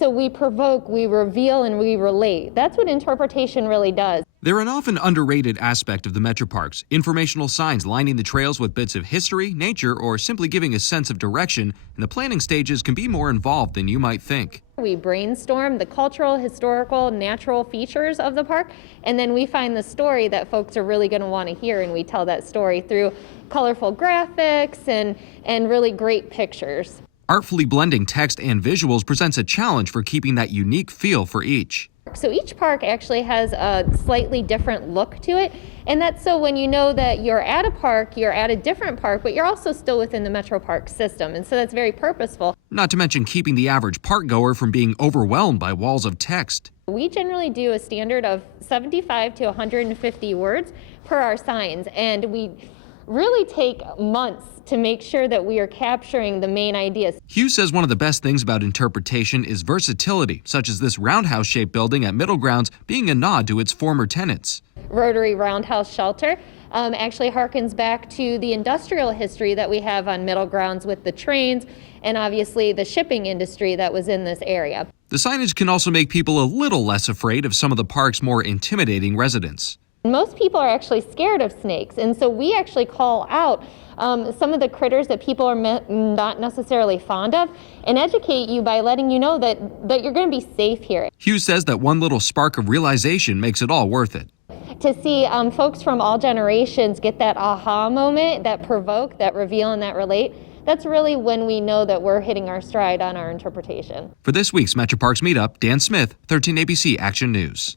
So we provoke, we reveal, and we relate. That's what interpretation really does. They're an often underrated aspect of the Metroparks. Informational signs lining the trails with bits of history, nature, or simply giving a sense of direction, and the planning stages can be more involved than you might think. We brainstorm the cultural, historical, natural features of the park, and then we find the story that folks are really going to want to hear, and we tell that story through colorful graphics and really great pictures. Artfully blending text and visuals presents a challenge for keeping that unique feel for each. So each park actually has a slightly different look to it, and that's so when you know that you're at a park, you're at a different park, but you're also still within the Metroparks system, and so that's very purposeful. Not to mention keeping the average park goer from being overwhelmed by walls of text. We generally do a standard of 75 to 150 words per our signs, and we really take months to make sure that we are capturing the main ideas. Hughes says one of the best things about interpretation is versatility, such as this roundhouse-shaped building at Middle Grounds being a nod to its former tenants. Rotary Roundhouse Shelter actually harkens back to the industrial history that we have on Middle Grounds with the trains and obviously the shipping industry that was in this area. The signage can also make people a little less afraid of some of the park's more intimidating residents. Most people are actually scared of snakes, and so we actually call out some of the critters that people are not necessarily fond of and educate you by letting you know that you're going to be safe here. Hughes says that one little spark of realization makes it all worth it. To see folks from all generations get that aha moment, that provoke, that reveal, and that relate, that's really when we know that we're hitting our stride on our interpretation. For this week's Metroparks Meetup, Dan Smith, 13 ABC Action News.